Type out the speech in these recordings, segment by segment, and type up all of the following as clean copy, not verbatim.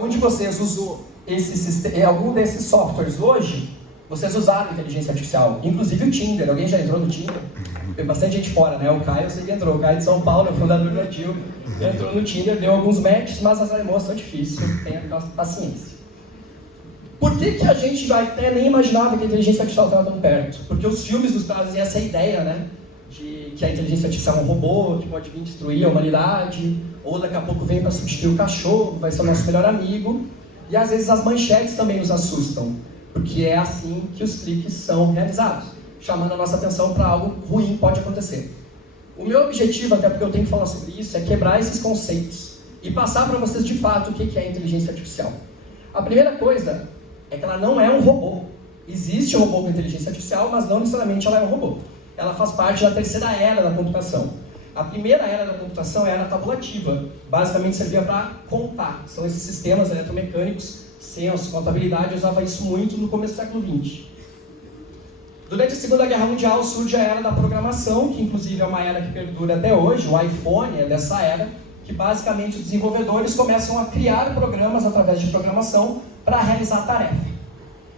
algum de vocês usou algum desses softwares hoje, vocês usaram inteligência artificial, inclusive o Tinder. Alguém já entrou no Tinder? Tem bastante gente fora, né? O Caio, eu sei que entrou. O Caio de São Paulo, fundador do Atil, entrou no Tinder, deu alguns matches, mas as emoções são difíceis, tenha paciência. Por que a gente até nem imaginava que a inteligência artificial estava tão perto? Porque os filmes nos trazem essa ideia, né? De que a inteligência artificial é um robô, que pode vir destruir a humanidade, ou daqui a pouco vem para substituir o cachorro, vai ser o nosso melhor amigo. E às vezes as manchetes também nos assustam, porque é assim que os cliques são realizados, chamando a nossa atenção para algo ruim que pode acontecer. O meu objetivo, até porque eu tenho que falar sobre isso, é quebrar esses conceitos e passar para vocês de fato o que é a inteligência artificial. A primeira coisa é que ela não é um robô. Existe um robô com inteligência artificial, mas não necessariamente ela é um robô. Ela faz parte da terceira era da computação. A primeira era da computação é a era tabulativa. Basicamente servia para contar. São esses sistemas eletromecânicos, censo, contabilidade, usava isso muito no começo do século XX. Durante a Segunda Guerra Mundial surge a era da programação, que inclusive é uma era que perdura até hoje. O iPhone é dessa era, que basicamente os desenvolvedores começam a criar programas através de programação para realizar a tarefa.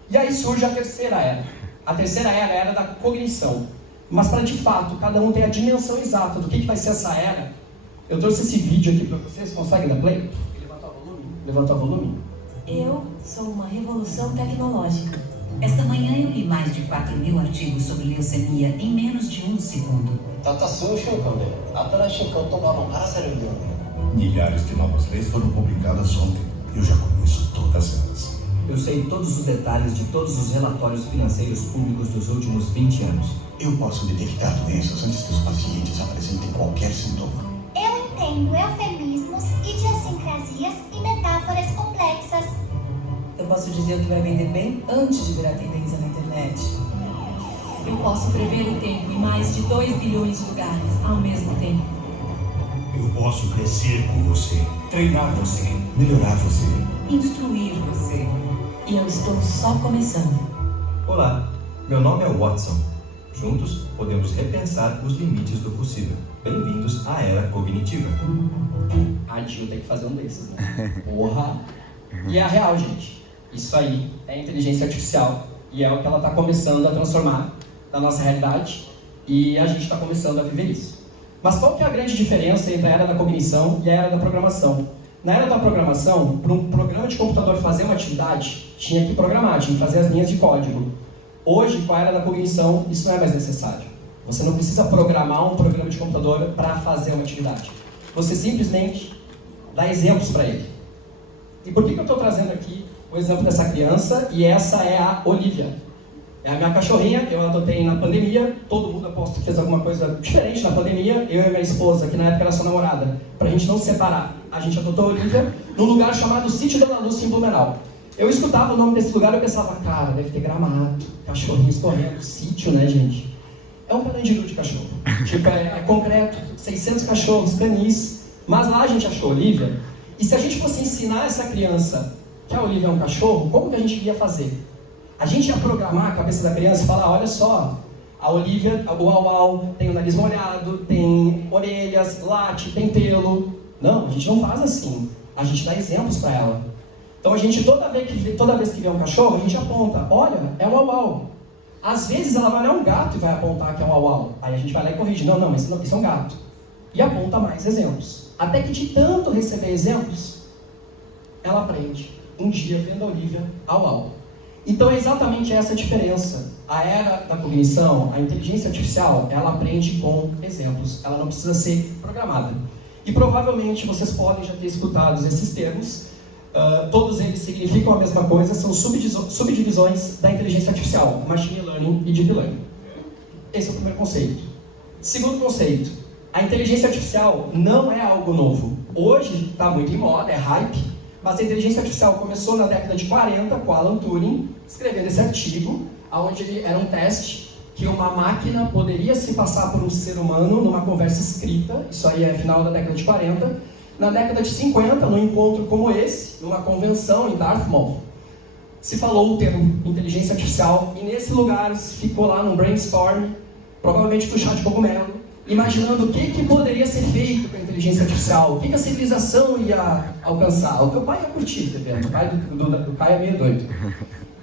E aí surge a terceira era. A terceira era é a era da cognição. Mas para de fato, cada um ter a dimensão exata do que vai ser essa era, eu trouxe esse vídeo aqui para vocês. Conseguem dar play? Levantar o volume? Eu sou uma revolução tecnológica. Esta manhã eu li mais de 4.000 artigos sobre leucemia em menos de 1 segundo. Milhares de novas leis foram publicadas ontem. Eu já conheço todas elas. Eu sei todos os detalhes de todos os relatórios financeiros públicos dos últimos 20 anos. Eu posso detectar doenças antes que os pacientes apresentem qualquer sintoma. Eu entendo eufemismos, idiosincrasias e metáforas complexas. Eu posso dizer o que vai vender bem antes de virar tendência na internet. Eu posso prever o tempo em mais de 2 bilhões de lugares ao mesmo tempo. Eu posso crescer com você, treinar você, melhorar você, Instruir você. E eu estou só começando. Olá, meu nome é Watson. Juntos podemos repensar os limites do possível. Bem-vindos à era cognitiva. A Jill tem que fazer um desses, né? Porra! E é a real, gente. Isso aí é inteligência artificial. E é o que ela está começando a transformar na nossa realidade. E a gente está começando a viver isso. Mas qual que é a grande diferença entre a era da cognição e a era da programação? Na era da programação, para um programa de computador fazer uma atividade, tinha que programar, tinha que fazer as linhas de código. Hoje, com a era da cognição, isso não é mais necessário. Você não precisa programar um programa de computador para fazer uma atividade. Você simplesmente dá exemplos para ele. E por que eu estou trazendo aqui o exemplo dessa criança? E essa é a Olivia. É a minha cachorrinha, eu adotei na pandemia. Todo mundo aposto que fez alguma coisa diferente na pandemia. Eu e minha esposa, que na época era sua namorada, para a gente não se separar, a gente adotou a Olivia num lugar chamado Sítio Dona Lúcia, em Blumenau. Eu escutava o nome desse lugar e eu pensava, cara, deve ter gramado, cachorrinhos correndo, sítio, né, gente? É um parandiru de cachorro. Tipo, é concreto, 600 cachorros, canis. Mas lá a gente achou a Olivia. E se a gente fosse ensinar essa criança que a Olivia é um cachorro, como que a gente ia fazer? A gente ia programar a cabeça da criança e falar, olha só, a Olivia, o Uau, tem o nariz molhado, tem orelhas, late, tem pelo. Não, a gente não faz assim. A gente dá exemplos para ela. Então a gente, toda vez que vê um cachorro, a gente aponta, olha, é um Uau. Às vezes ela vai olhar um gato e vai apontar que é um Uau. Aí a gente vai lá e corrige, não, mas isso é um gato. E aponta mais exemplos. Até que de tanto receber exemplos, ela aprende. Um dia vendo a Olivia, Uau. Então é exatamente essa a diferença. A era da cognição, a inteligência artificial, ela aprende com exemplos. Ela não precisa ser programada. E provavelmente vocês podem já ter escutado esses termos. Todos eles significam a mesma coisa, são subdivisões da inteligência artificial, Machine Learning e Deep Learning. Esse é o primeiro conceito. Segundo conceito, a inteligência artificial não é algo novo. Hoje está muito em moda, é hype, mas a inteligência artificial começou na década de 40 com Alan Turing, escrevendo esse artigo, onde era um teste que uma máquina poderia se passar por um ser humano numa conversa escrita, isso aí é final da década de 40. Na década de 50, num encontro como esse, numa convenção em Dartmouth, se falou o termo inteligência artificial, e nesse lugar se ficou lá num brainstorm, provavelmente com chá de cogumelo, imaginando o que poderia ser feito com a inteligência artificial, o que a civilização ia alcançar. O teu pai ia curtir, você vê, o pai do Caio é meio doido.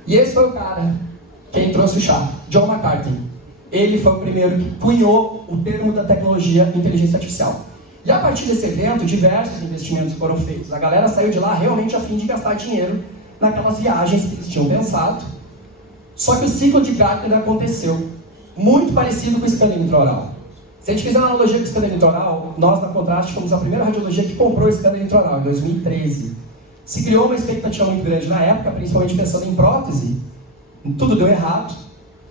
E esse foi o cara, quem trouxe o chá, John McCarthy. Ele foi o primeiro que cunhou o termo da tecnologia inteligência artificial. E a partir desse evento, diversos investimentos foram feitos. A galera saiu de lá realmente a fim de gastar dinheiro naquelas viagens que eles tinham pensado. Só que o ciclo de Gartner aconteceu, muito parecido com o scanner intraoral. Se a gente fizer uma analogia com o scanner intraoral, nós, na Contraste, fomos a primeira radiologia que comprou o scanner intraoral, em 2013. Se criou uma expectativa muito grande na época, principalmente pensando em prótese. Tudo deu errado,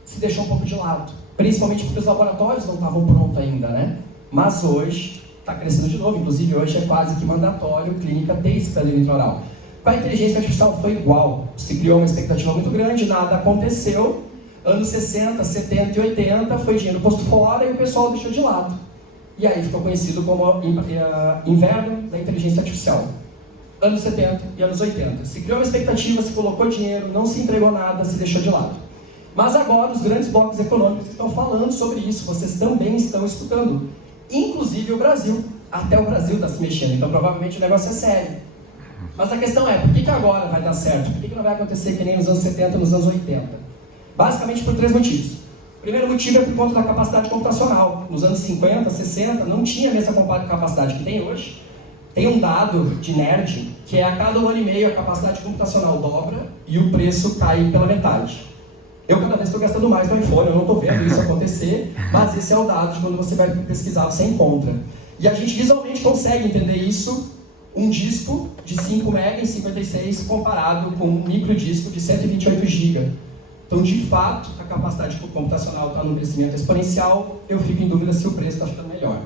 se deixou um pouco de lado. Principalmente porque os laboratórios não estavam prontos ainda, né? Mas hoje está crescendo de novo, inclusive hoje é quase que mandatório clínica ter scanner intraoral. Com a inteligência artificial foi igual, se criou uma expectativa muito grande, nada aconteceu, anos 60, 70 e 80 foi dinheiro posto fora e o pessoal deixou de lado. E aí ficou conhecido como inverno da inteligência artificial. Anos 70 e anos 80. Se criou uma expectativa, se colocou dinheiro, não se entregou nada, se deixou de lado. Mas agora os grandes blocos econômicos estão falando sobre isso, vocês também estão escutando. Inclusive o Brasil. Até o Brasil está se mexendo, então provavelmente o negócio é sério. Mas a questão é, por que agora vai dar certo? Por que não vai acontecer que nem nos anos 70, nos anos 80? Basicamente por 3 motivos. O primeiro motivo é por conta da capacidade computacional. Nos anos 50, 60, não tinha a mesma capacidade que tem hoje. Tem um dado de nerd, que é a cada 1 ano e meio a capacidade computacional dobra e o preço cai pela metade. Eu cada vez estou gastando mais no iPhone, eu não estou vendo isso acontecer, mas esse é o dado de quando você vai pesquisar, você encontra. E a gente visualmente consegue entender isso, um disco de 5 MB em 56 comparado com um microdisco de 128 GB. Então, de fato, a capacidade computacional está num crescimento exponencial, eu fico em dúvida se o preço está ficando melhor.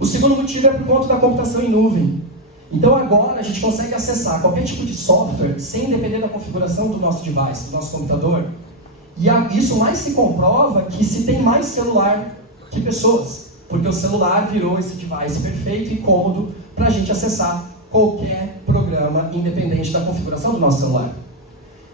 O segundo motivo é por conta da computação em nuvem. Então, agora a gente consegue acessar qualquer tipo de software sem depender da configuração do nosso device, do nosso computador. E isso mais se comprova que se tem mais celular que pessoas, porque o celular virou esse device perfeito e cômodo para a gente acessar qualquer programa independente da configuração do nosso celular.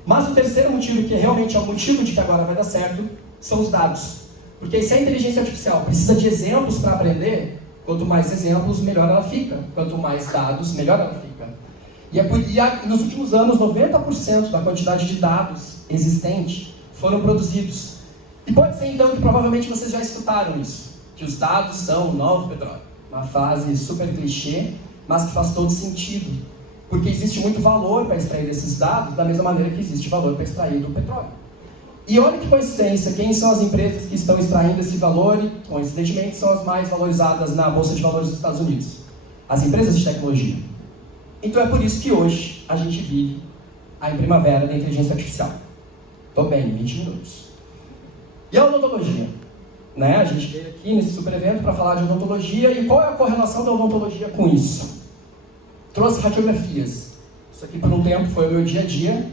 Mas o terceiro motivo, que realmente é o motivo de que agora vai dar certo, são os dados. Porque se a inteligência artificial precisa de exemplos para aprender, quanto mais exemplos, melhor ela fica. Quanto mais dados, melhor ela fica. E nos últimos anos, 90% da quantidade de dados existente foram produzidos. E pode ser então que provavelmente vocês já escutaram isso, que os dados são o novo petróleo. Uma frase super clichê, mas que faz todo sentido. Porque existe muito valor para extrair desses dados, da mesma maneira que existe valor para extrair do petróleo. E olha que coincidência, quem são as empresas que estão extraindo esse valor e, coincidentemente, são as mais valorizadas na Bolsa de Valores dos Estados Unidos? As empresas de tecnologia. Então é por isso que hoje a gente vive a primavera da inteligência artificial. Estou bem, 20 minutos. E a odontologia? Né? A gente veio aqui nesse super evento para falar de odontologia e qual é a correlação da odontologia com isso? Trouxe radiografias. Isso aqui por um tempo foi o meu dia a dia.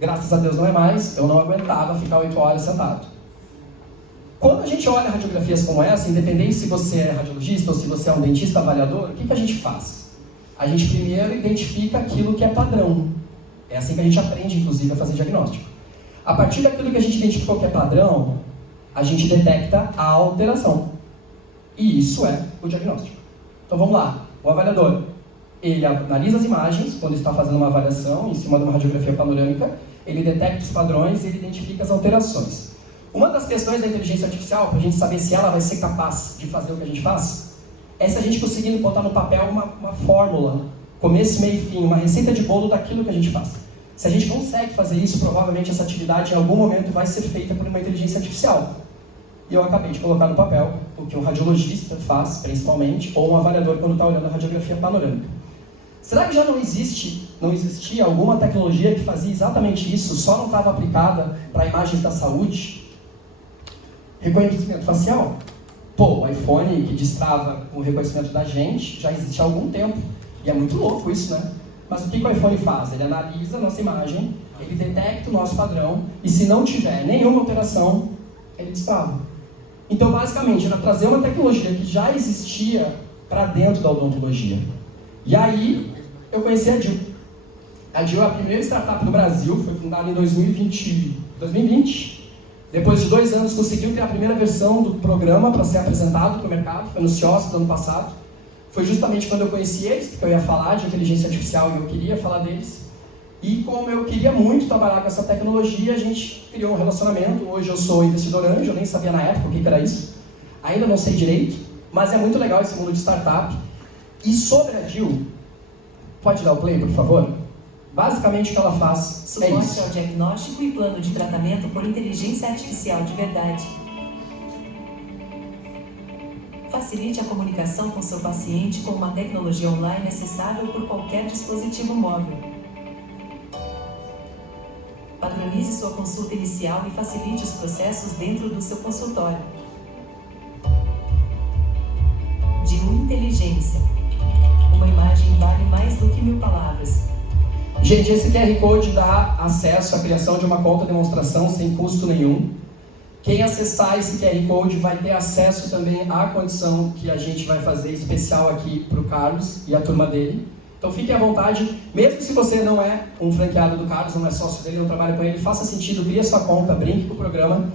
Graças a Deus não é mais. Eu não aguentava ficar 8 horas sentado. Quando a gente olha radiografias como essa, independente se você é radiologista ou se você é um dentista avaliador, o que a gente faz? A gente primeiro identifica aquilo que é padrão. É assim que a gente aprende, inclusive, a fazer diagnóstico. A partir daquilo que a gente identificou que é padrão, a gente detecta a alteração. E isso é o diagnóstico. Então vamos lá. O avaliador, ele analisa as imagens, quando está fazendo uma avaliação em cima de uma radiografia panorâmica, ele detecta os padrões e ele identifica as alterações. Uma das questões da inteligência artificial, para a gente saber se ela vai ser capaz de fazer o que a gente faz, é se a gente conseguir botar no papel uma fórmula, começo, meio e fim, uma receita de bolo daquilo que a gente faz. Se a gente consegue fazer isso, provavelmente essa atividade em algum momento vai ser feita por uma inteligência artificial. E eu acabei de colocar no papel o que um radiologista faz, principalmente, ou um avaliador quando está olhando a radiografia panorâmica. Será que já não existia alguma tecnologia que fazia exatamente isso, só não estava aplicada para imagens da saúde? Reconhecimento facial? Pô, o iPhone que destrava o reconhecimento da gente já existe há algum tempo. E é muito louco isso, né? Mas o que o iPhone faz? Ele analisa a nossa imagem, ele detecta o nosso padrão, e se não tiver nenhuma alteração, ele destrava. Então, basicamente, era trazer uma tecnologia que já existia para dentro da odontologia. E aí, eu conheci a DIL. A DIL é a primeira startup do Brasil, foi fundada em 2020. Depois de 2 anos, conseguiu criar a primeira versão do programa para ser apresentado para o mercado, foi no CIOSP do ano passado. Foi justamente quando eu conheci eles, porque eu ia falar de inteligência artificial e eu queria falar deles. E como eu queria muito trabalhar com essa tecnologia, a gente criou um relacionamento. Hoje eu sou investidor anjo, eu nem sabia na época o que era isso. Ainda não sei direito, mas é muito legal esse mundo de startup. E sobre a Jill, pode dar o play, por favor? Basicamente o que ela faz é Suporte isso. ao diagnóstico e plano de tratamento por inteligência artificial de verdade. Facilite a comunicação com seu paciente com uma tecnologia online acessível por qualquer dispositivo móvel. Padronize sua consulta inicial e facilite os processos dentro do seu consultório. Jill Inteligência. Uma imagem vale mais do que 1000 palavras. Gente, esse QR Code dá acesso à criação de uma conta demonstração sem custo nenhum. Quem acessar esse QR Code vai ter acesso também à condição que a gente vai fazer especial aqui para o Carlos e a turma dele. Então fiquem à vontade, mesmo se você não é um franqueado do Carlos, não é sócio dele, não trabalha com ele, faça sentido, crie sua conta, brinque com o programa.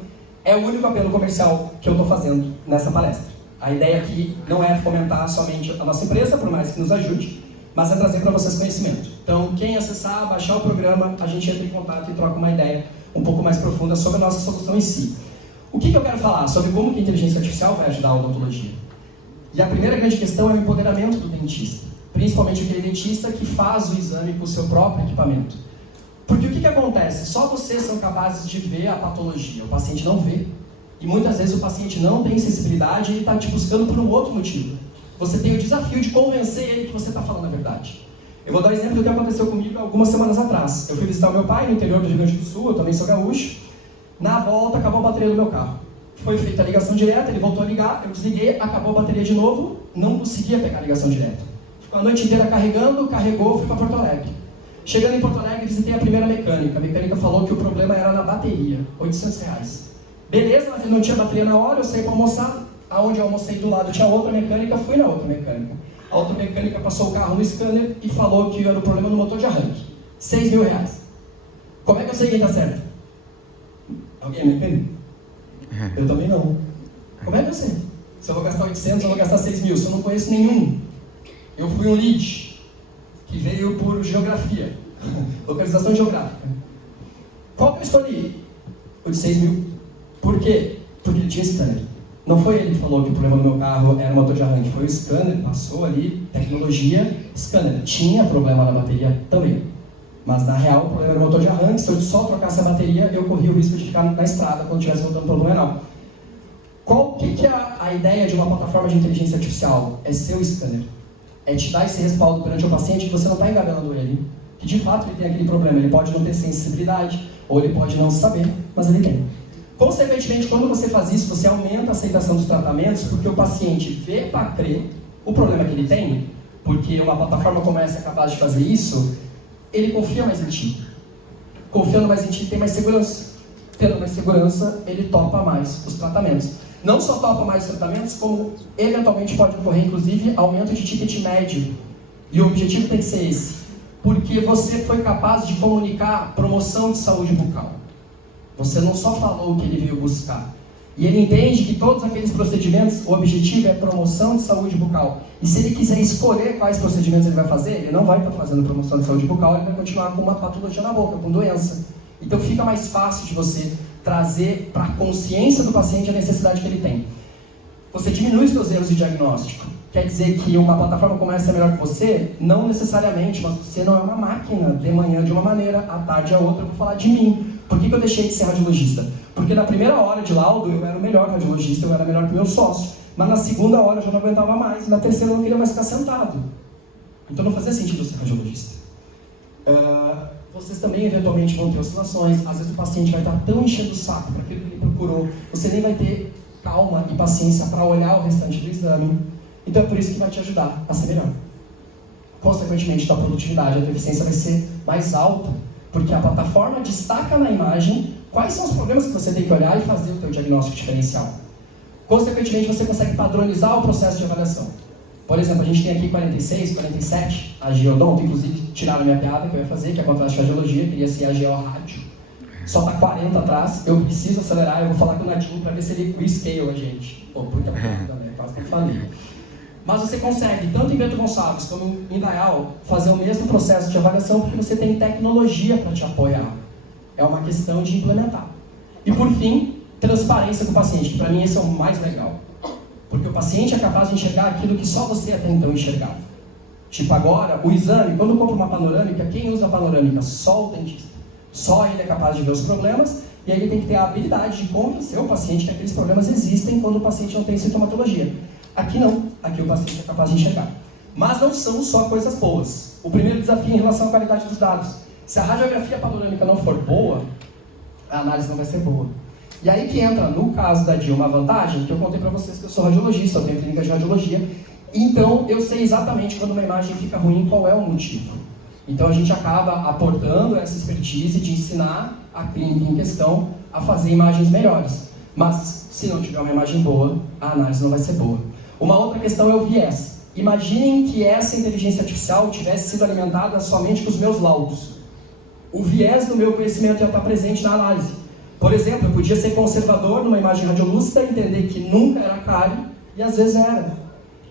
É o único apelo comercial que eu estou fazendo nessa palestra. A ideia aqui não é fomentar somente a nossa empresa, por mais que nos ajude, mas é trazer para vocês conhecimento. Então, quem acessar, baixar o programa, a gente entra em contato e troca uma ideia um pouco mais profunda sobre a nossa solução em si. O que eu quero falar? Sobre como que a inteligência artificial vai ajudar a odontologia. E a primeira grande questão é o empoderamento do dentista, principalmente aquele dentista que faz o exame com o seu próprio equipamento. Porque o que acontece? Só vocês são capazes de ver a patologia, o paciente não vê. E muitas vezes o paciente não tem sensibilidade e ele está te buscando por um outro motivo. Você tem o desafio de convencer ele que você está falando a verdade. Eu vou dar um exemplo do que aconteceu comigo algumas semanas atrás. Eu fui visitar o meu pai no interior do Rio Grande do Sul, eu também sou gaúcho. Na volta, acabou a bateria do meu carro. Foi feita a ligação direta, ele voltou a ligar, eu desliguei, acabou a bateria de novo, não conseguia pegar a ligação direta. Ficou a noite inteira carregando, carregou, fui para Porto Alegre. Chegando em Porto Alegre, visitei a primeira mecânica. A mecânica falou que o problema era na bateria, R$800. Beleza, mas não tinha bateria na hora, eu saí para almoçar. Aonde eu almocei do lado tinha outra mecânica, fui na outra mecânica. A outra mecânica passou o carro no scanner e falou que era o problema no motor de arranque. R$6.000. Como é que eu sei quem está certo? Alguém é mecânico? Eu também não. Como é que eu sei? Se eu vou gastar 800, eu vou gastar 6.000. Se eu não conheço nenhum. Eu fui um lead que veio por geografia. Localização geográfica. Qual que eu escolhi? O de 6.000. Por quê? Porque ele tinha scanner. Não foi ele que falou que o problema do meu carro era o motor de arranque. Foi o scanner, passou ali, tecnologia, scanner. Tinha problema na bateria também. Mas na real o problema era o motor de arranque. Se eu só trocasse a bateria, eu corria o risco de ficar na estrada quando estivesse voltando para o Blumenau. Qual que é a ideia de uma plataforma de inteligência artificial? É ser o scanner. É te dar esse respaldo perante o paciente que você não está enganando ele. Que de fato ele tem aquele problema. Ele pode não ter sensibilidade, ou ele pode não saber, mas ele tem. Consequentemente, quando você faz isso, você aumenta a aceitação dos tratamentos, porque o paciente vê para crer o problema que ele tem, porque uma plataforma como essa é capaz de fazer isso, ele confia mais em ti. Confiando mais em ti, tem mais segurança. Tendo mais segurança, ele topa mais os tratamentos. Não só topa mais os tratamentos, como eventualmente pode ocorrer, inclusive, aumento de ticket médio. E o objetivo tem que ser esse. Porque você foi capaz de comunicar promoção de saúde bucal. Você não só falou o que ele veio buscar. E ele entende que todos aqueles procedimentos, o objetivo é promoção de saúde bucal. E se ele quiser escolher quais procedimentos ele vai fazer, ele não vai estar fazendo promoção de saúde bucal, ele vai continuar com uma patologia na boca, com doença. Então fica mais fácil de você trazer para a consciência do paciente a necessidade que ele tem. Você diminui os seus erros de diagnóstico. Quer dizer que uma plataforma como essa é melhor que você? Não necessariamente, mas você não é uma máquina. De manhã de uma maneira, à tarde a outra. Eu vou falar de mim. Por que eu deixei de ser radiologista? Porque na primeira hora de laudo eu era o melhor radiologista, eu era melhor que meu sócio. Mas na segunda hora eu já não aguentava mais, e na terceira eu não queria mais ficar sentado. Então não fazia sentido eu ser radiologista. Vocês também eventualmente vão ter oscilações, às vezes o paciente vai estar tão enchendo o saco para aquilo que ele procurou, você nem vai ter calma e paciência para olhar o restante do exame. Então é por isso que vai te ajudar a ser melhor. Consequentemente, a produtividade, a tua eficiência vai ser mais alta, porque a plataforma destaca na imagem quais são os problemas que você tem que olhar e fazer o teu diagnóstico diferencial. Consequentemente, você consegue padronizar o processo de avaliação. Por exemplo, a gente tem aqui 46, 47, a Geodonto, inclusive tiraram a minha piada que eu ia fazer, que é contraste de radiologia, queria ser a Georrádio. só tá 40 atrás, eu preciso acelerar, eu vou falar com o Nadinho para ver se ele rescale a gente. Pô, puta merda, né? Quase que eu falei. Mas você consegue, tanto em Bento Gonçalves como em Dayal, fazer o mesmo processo de avaliação porque você tem tecnologia para te apoiar. É uma questão de implementar. E por fim, transparência com o paciente, que para mim esse é o mais legal. Porque o paciente é capaz de enxergar aquilo que só você até então enxergava. Tipo agora, o exame, quando compra uma panorâmica, quem usa a panorâmica? Só o dentista. Só ele é capaz de ver os problemas, e aí ele tem que ter a habilidade de convencer o paciente que aqueles problemas existem quando o paciente não tem sintomatologia. Aqui não, aqui o paciente é capaz de enxergar. Mas não são só coisas boas. O primeiro desafio em relação à qualidade dos dados. Se a radiografia panorâmica não for boa, a análise não vai ser boa. E aí que entra, no caso da Dilma, a vantagem, que eu contei para vocês que eu sou radiologista, eu tenho clínica de radiologia, então eu sei exatamente quando uma imagem fica ruim, qual é o motivo. Então a gente acaba aportando essa expertise de ensinar a clínica em questão a fazer imagens melhores. Mas se não tiver uma imagem boa, a análise não vai ser boa. Uma outra questão é o viés. Imaginem que essa inteligência artificial tivesse sido alimentada somente com os meus laudos. O viés do meu conhecimento ia estar presente na análise. Por exemplo, eu podia ser conservador numa imagem radiolúcida, entender que nunca era cárie e às vezes era.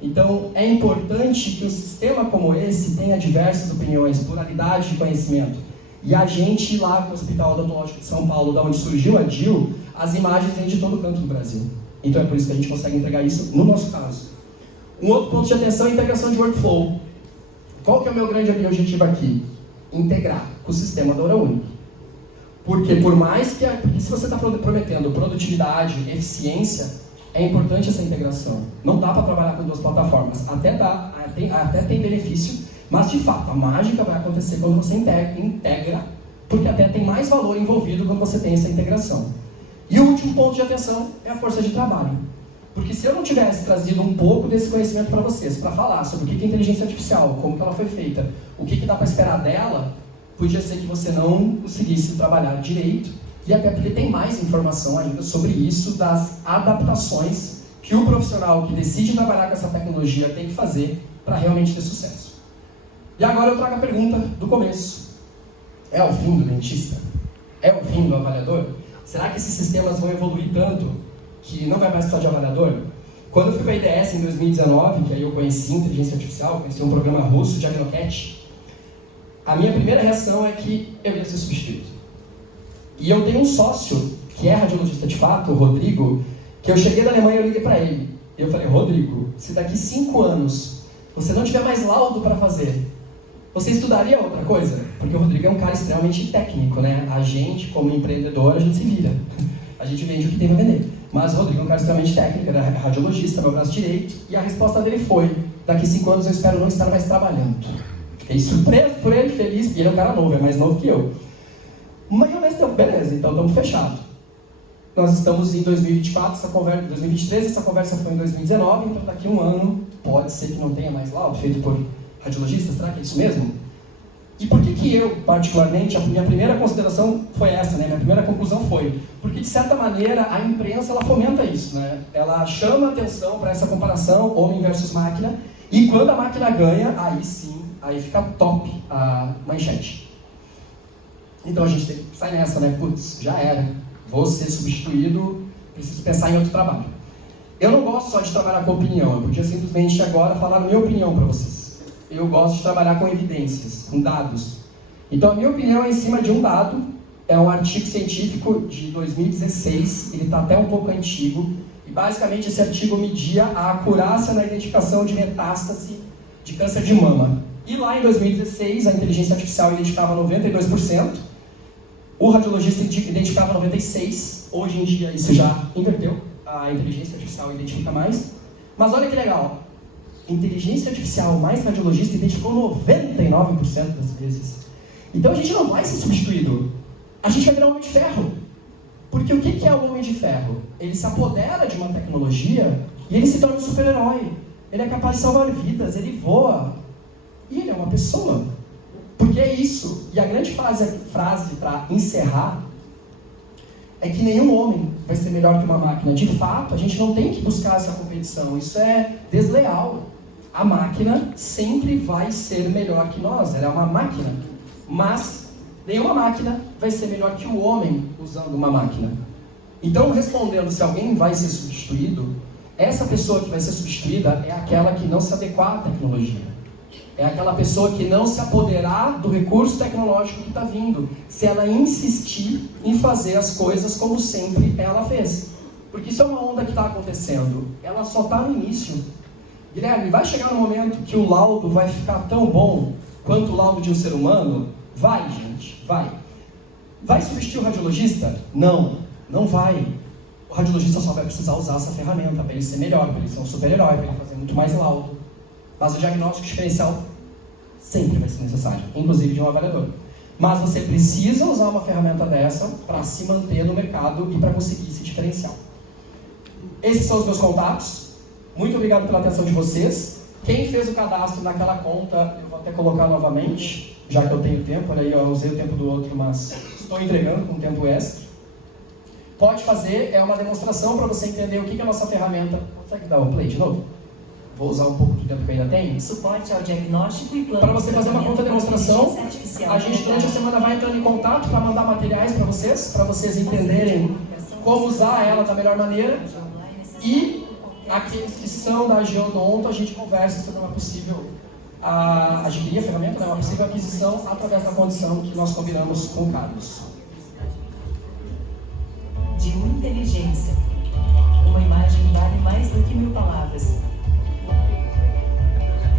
Então, é importante que um sistema como esse tenha diversas opiniões, pluralidade de conhecimento. E a gente lá no Hospital Odontológico de São Paulo, da onde surgiu a DIL, as imagens vêm de todo canto do Brasil. Então é por isso que a gente consegue entregar isso no nosso caso. Um outro ponto de atenção é a integração de workflow. Qual que é o meu grande objetivo aqui? Integrar com o sistema da Oura-Única. Porque por mais que... Porque se você está prometendo produtividade, eficiência, é importante essa integração. Não dá para trabalhar com duas plataformas. Até tem benefício, mas de fato, a mágica vai acontecer quando você integra, porque até tem mais valor envolvido quando você tem essa integração. E o último ponto de atenção é a força de trabalho. Porque se eu não tivesse trazido um pouco desse conhecimento para vocês, para falar sobre o que é inteligência artificial, como que ela foi feita, o que dá para esperar dela, podia ser que você não conseguisse trabalhar direito, e até porque tem mais informação ainda sobre isso, das adaptações que o profissional que decide trabalhar com essa tecnologia tem que fazer para realmente ter sucesso. E agora eu trago a pergunta do começo. É o fim do dentista? É o fim do avaliador? Será que esses sistemas vão evoluir tanto que não vai mais precisar de avaliador? Quando eu fui para a IDS em 2019, que aí eu conheci inteligência artificial, conheci um programa russo, Diagnocat, a minha primeira reação é que eu ia ser substituído. E eu tenho um sócio, que é radiologista de fato, o Rodrigo, que eu cheguei da Alemanha e eu liguei para ele. E eu falei, Rodrigo, se daqui 5 anos você não tiver mais laudo para fazer, você estudaria outra coisa? Porque o Rodrigo é um cara extremamente técnico, né? A gente, como empreendedor, a gente se vira. A gente vende o que tem para vender. Mas o Rodrigo é um cara extremamente técnico, era radiologista, meu braço direito, e a resposta dele foi, daqui 5 anos eu espero não estar mais trabalhando. Fiquei surpreso por ele, feliz, e ele é um cara novo, é mais novo que eu. Mas ao mesmo tempo, beleza, então estamos fechados. Nós estamos em 2024, 2023, essa conversa foi em 2019, então daqui a 1 ano pode ser que não tenha mais laudo feito por radiologistas, será que é isso mesmo? E por que eu, particularmente, a minha primeira consideração foi essa, né? Minha primeira conclusão foi, porque de certa maneira a imprensa ela fomenta isso, né? Ela chama atenção para essa comparação, homem versus máquina, e quando a máquina ganha, aí sim, aí fica top a manchete. Então a gente tem que sair nessa, né? Putz, já era. Vou ser substituído, preciso pensar em outro trabalho. Eu não gosto só de trabalhar com opinião, eu podia simplesmente agora falar a minha opinião para vocês. Eu gosto de trabalhar com evidências, com dados. Então a minha opinião é em cima de um dado, é um artigo científico de 2016, ele está até um pouco antigo, e basicamente esse artigo media a acurácia na identificação de metástase de câncer de mama. E lá em 2016 a inteligência artificial identificava 92%, o radiologista identificava 96%, hoje em dia isso já inverteu, a inteligência artificial identifica mais. Mas olha que legal, inteligência artificial mais radiologista identificou 99% das vezes. Então a gente não vai ser substituído, a gente vai virar um homem de ferro. Porque o que é o homem de ferro? Ele se apodera de uma tecnologia e ele se torna um super-herói. Ele é capaz de salvar vidas, ele voa. E ele é uma pessoa. Porque é isso. E a grande frase para encerrar é que nenhum homem vai ser melhor que uma máquina. De fato, a gente não tem que buscar essa competição. Isso é desleal. A máquina sempre vai ser melhor que nós. Ela é uma máquina. Mas Nenhuma máquina vai ser melhor que o homem usando uma máquina. Então, respondendo se alguém vai ser substituído, essa pessoa que vai ser substituída é aquela que não se adequar à tecnologia. É aquela pessoa que não se apoderar do recurso tecnológico que está vindo, se ela insistir em fazer as coisas como sempre ela fez. Porque isso é uma onda que está acontecendo. Ela só está no início. Guilherme, vai chegar um momento que o laudo vai ficar tão bom quanto o laudo de um ser humano? Vai, gente, vai. Vai substituir o radiologista? Não, não vai. O radiologista só vai precisar usar essa ferramenta para ele ser melhor, para ele ser um super-herói, para ele fazer muito mais laudo. Mas o diagnóstico diferencial sempre vai ser necessário, inclusive de um avaliador. Mas você precisa usar uma ferramenta dessa para se manter no mercado e para conseguir se diferenciar. Esses são os meus contatos. Muito obrigado pela atenção de vocês. Quem fez o cadastro naquela conta, eu vou até colocar novamente, já que eu tenho tempo. Olha aí, eu usei o tempo do outro, mas estou entregando com tempo extra. Pode fazer, é uma demonstração para você entender o que é a nossa ferramenta. Consegue dar o play de novo? Vou usar um pouco do tempo que eu ainda tenho. Suporte ao diagnóstico e plano. Para você fazer uma conta demonstração, a gente durante a semana semana vai entrando em contato para mandar materiais para vocês entenderem como usar ela da melhor maneira. E aqueles que são da Geodonto, a gente conversa sobre uma possível adquirir a ferramenta, uma possível aquisição através da condição que nós combinamos com o Carlos. de inteligência. Uma imagem vale mais do que 1000 palavras.